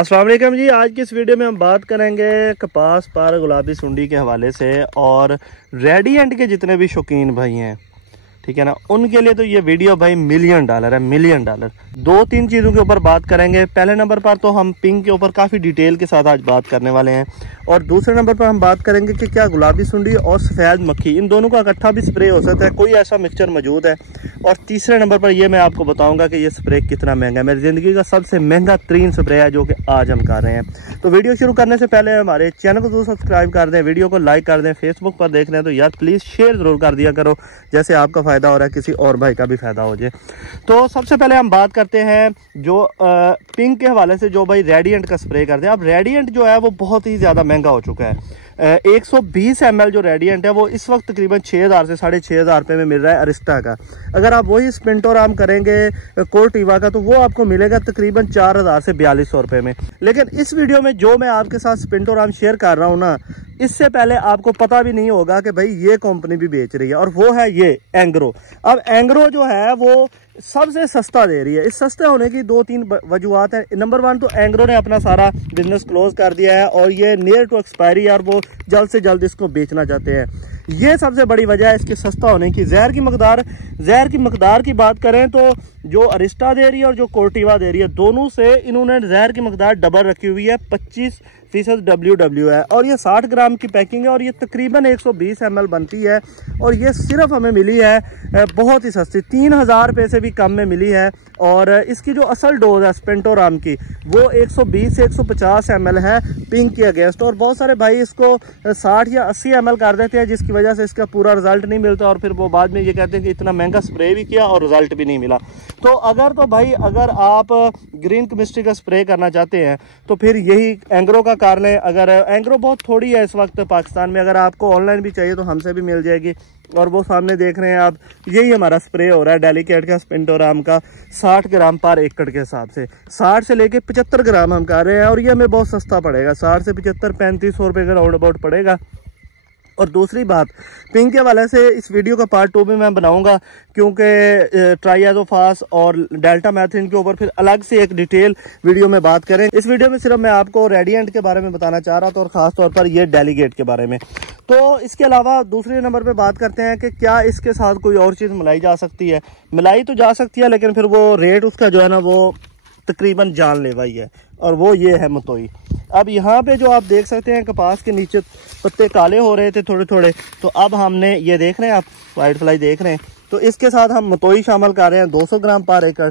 अस्सलाम वालेकुम जी। आज की इस वीडियो में हम बात करेंगे कपास पर गुलाबी सुंडी के हवाले से और रेडिएंट के जितने भी शौकीन भाई हैं, ठीक है ना, उनके लिए तो ये वीडियो भाई $1,000,000 है, $1,000,000। दो तीन चीज़ों के ऊपर बात करेंगे। पहले नंबर पर तो हम पिंक के ऊपर काफ़ी डिटेल के साथ आज बात करने वाले हैं और दूसरे नंबर पर हम बात करेंगे कि क्या गुलाबी सुंडी और सफ़ेद मक्खी इन दोनों का इकट्ठा भी स्प्रे हो सकता है, कोई ऐसा मिक्सचर मौजूद है। और तीसरे नंबर पर यह मैं आपको बताऊंगा कि ये स्प्रे कितना महंगा है, मेरी ज़िंदगी का सबसे महंगा तरीन स्प्रे है जो कि आज हम कर रहे हैं। तो वीडियो शुरू करने से पहले हमारे चैनल को जरूर सब्सक्राइब कर दें, वीडियो को लाइक कर दें। फेसबुक पर देख रहे हैं तो यार प्लीज़ शेयर ज़रूर कर दिया करो, जैसे आपका फ़ायदा हो रहा है किसी और भाई का भी फ़ायदा हो जाए। तो सबसे पहले हम बात करते हैं जो पिंक के हवाले से जो भाई रेडिएंट का स्प्रे करते हैं। अब रेडिएंट जो है वो बहुत ही ज़्यादा महंगा हो चुका है। 120 ml जो रेडिएंट है वो इस वक्त तकरीबन 6,000 से 6,500 रुपये में मिल रहा है अरिस्टा का। अगर आप वही स्पिंटोराम करेंगे कोर्टिवा का तो वो आपको मिलेगा तकरीबन 4,000 से 4,200 रुपये में। लेकिन इस वीडियो में जो मैं आपके साथ स्पिंटोराम शेयर कर रहा हूँ ना, इससे पहले आपको पता भी नहीं होगा कि भाई ये कंपनी भी बेच रही है, और वो है ये एंग्रो। अब एंग्रो जो है वो सबसे सस्ता दे रही है। इस सस्ते होने की दो तीन वजूहत है। नंबर 1 तो एंग्रो ने अपना सारा बिजनेस क्लोज कर दिया है और ये नियर टू एक्सपायरी और वो जल्द से जल्द इसको बेचना चाहते हैं। ये सबसे बड़ी वजह है इसके सस्ता होने की। जहर की मकदार की बात करें तो जो अरिस्टा दे रही है और जो कोर्टिवा दे रही है, दोनों से इन्होंने जहर की मकदार डबल रखी हुई है। 25% WW है और ये 60 ग्राम की पैकिंग है और ये तकरीबन 120 ml बनती है और ये सिर्फ हमें मिली है बहुत ही सस्ती, 3,000 रुपये से भी कम में मिली है। और इसकी जो असल डोज है स्पेंटोराम की वो 120 से 150 ml है पिंक के अगेंस्ट, और बहुत सारे भाई इसको 60 या 80 ml कर देते हैं, जिसकी वजह से इसका पूरा रिजल्ट नहीं मिलता और फिर वो बाद में ये कहते हैं कि इतना महंगा स्प्रे भी किया और रिजल्ट भी नहीं मिला। तो अगर आप ग्रीन केमिस्ट्री का स्प्रे करना चाहते हैं तो फिर यही एंग्रो का कर लें। अगर एंग्रो बहुत थोड़ी है इस वक्त पाकिस्तान में, अगर आपको ऑनलाइन भी चाहिए तो हमसे भी मिल जाएगी। और वो सामने देख रहे हैं आप, यही हमारा स्प्रे हो रहा है डेलिकेट का स्पिंटोराम का 60 ग्राम पर एकड़ के हिसाब से। 60 से लेके 75 ग्राम हम कर रहे हैं और ये हमें बहुत सस्ता पड़ेगा, 60 से 75 3500 रुपये का राउंड अबाउट पड़ेगा। और दूसरी बात, पिंक के वाले से इस वीडियो का पार्ट 2 भी मैं बनाऊंगा, क्योंकि ट्राइयाजोफास और डेल्टा मैथिन के ऊपर फिर अलग से एक डिटेल वीडियो में बात करें। इस वीडियो में सिर्फ मैं आपको रेडिएंट के बारे में बताना चाह रहा था और ख़ास तौर पर ये डेलीगेट के बारे में। तो इसके अलावा दूसरे नंबर पे बात करते हैं कि क्या इसके साथ कोई और चीज़ मिलाई जा सकती है। मिलाई तो जा सकती है, लेकिन फिर वो रेट उसका जो है ना वो तकरीबन जानलेवा ही है, और वो ये है मतोई। अब यहाँ पे जो आप देख सकते हैं कपास के नीचे पत्ते काले हो रहे थे थोड़े थोड़े, तो अब हमने ये देख रहे हैं आप वाइट फ्लाई देख रहे हैं, तो इसके साथ हम मतोई शामिल कर रहे हैं 200 ग्राम पर एकड़।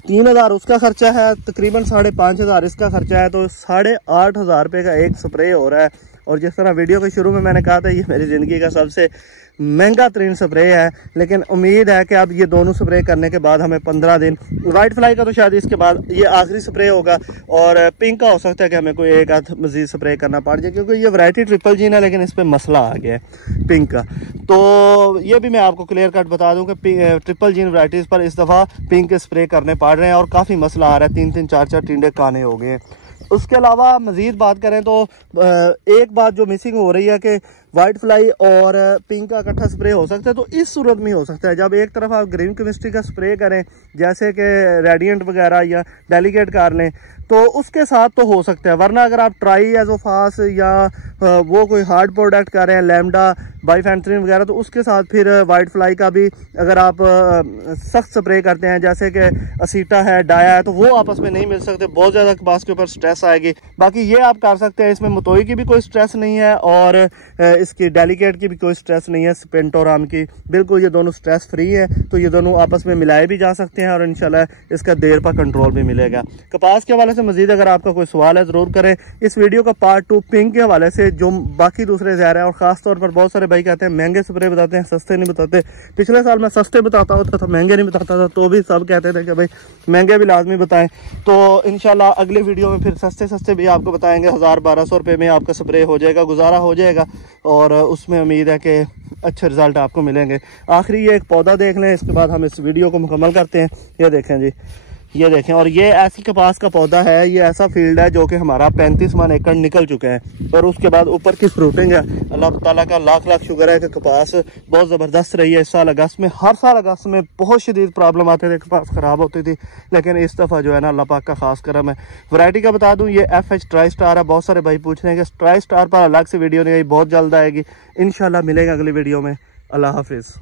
3,000 उसका खर्चा है, तकरीबन 5,500 इसका खर्चा है, तो 8,500 रुपये का एक स्प्रे हो रहा है। और जिस तरह वीडियो के शुरू में मैंने कहा था ये मेरी ज़िंदगी का सबसे महंगा तरीन स्प्रे है, लेकिन उम्मीद है कि अब ये दोनों स्प्रे करने के बाद हमें 15 दिन, वाइट फ्लाई का तो शायद इसके बाद ये आखिरी स्प्रे होगा, और पिंक का हो सकता है कि हमें कोई एक आध मजीद स्प्रे करना पड़ जाए, क्योंकि ये वैरायटी ट्रिपल जीन है लेकिन इस पर मसला आ गया है पिंक का। तो ये भी मैं आपको क्लियर कट बता दूं कि ट्रिपल जीन वैराइटीज़ पर इस दफ़ा पिंक के स्प्रे करने पड़ रहे हैं और काफ़ी मसला आ रहा है, 3-3 4-4 टिंडे काने हो गए हैं। उसके अलावा मज़ीद बात करें तो एक बात जो मिसिंग हो रही है कि वाइट फ्लाई और पिंक का इकट्ठा स्प्रे हो सकता है, तो इस सूरत में हो सकता है जब एक तरफ आप ग्रीन केमिस्ट्री का स्प्रे करें जैसे कि रेडिएंट वगैरह या डेलीगेट कर लें तो उसके साथ तो हो सकता है, वरना अगर आप ट्राइयाजोफास या वो कोई हार्ड प्रोडक्ट कर रहे हैं लैम्डा बाइफेंथ्रिन वगैरह, तो उसके साथ फिर वाइट फ्लाई का भी अगर आप सख्त स्प्रे करते हैं जैसे कि असीटा है, डाया है, तो वो आपस में नहीं मिल सकते, बहुत ज़्यादा कपास के ऊपर स्ट्रेस आएगी। बाकी ये आप कर सकते हैं, इसमें मतोई की भी कोई स्ट्रेस नहीं है और इसकी डेलीकेट की भी कोई स्ट्रेस नहीं है, स्पेंटोराम की बिल्कुल ये दोनों स्ट्रेस फ्री है, तो ये दोनों आपस में मिलाए भी जा सकते हैं और इंशाल्लाह इसका देर पर कंट्रोल भी मिलेगा। कपास के हवाले से मजीद अगर आपका कोई सवाल है ज़रूर करें। इस वीडियो का पार्ट 2 पिंक के हवाले से जो बाकी दूसरे ज़हर है, और ख़ास तौर पर बहुत सारे भाई कहते हैं महंगे स्प्रे बताते हैं सस्ते नहीं बताते। पिछले साल मैं सस्ते बताता होता था, महंगे नहीं बताता था, तो भी सब कहते थे कि भाई महंगे भी लाजमी बताएं। तो इंशाल्लाह अगले वीडियो में फिर सस्ते भी आपको बताएंगे, 1,000-1,200 रुपये में आपका स्प्रे हो जाएगा, गुजारा हो जाएगा, और उसमें उम्मीद है कि अच्छे रिजल्ट आपको मिलेंगे। आखिरी ये एक पौधा देख लें, इसके बाद हम इस वीडियो को मुकम्मल करते हैं। ये देखें जी, ये देखें, और ये ऐसी कपास का पौधा है, ये ऐसा फील्ड है जो कि हमारा 35 मन एकड़ निकल चुका है। और उसके बाद ऊपर की फ्रूटिंग है, अल्लाह ताला का लाख लाख शुक्र है कि कपास बहुत ज़बरदस्त रही है इस साल अगस्त में। हर साल अगस्त में बहुत शदीद प्रॉब्लम आते थे, कपास ख़राब होती थी, लेकिन इस दफ़ा जो है ना अल्लाह पाक का खास करम है। वैरायटी का बता दूँ, ये FH ट्राई स्टार है। बहुत सारे भाई पूछ रहे हैं कि ट्राई स्टार पर अलग से वीडियो नहीं आई, बहुत जल्द आएगी इंशाल्लाह। मिलेगा अगली वीडियो में। अल्लाह हाफिज़।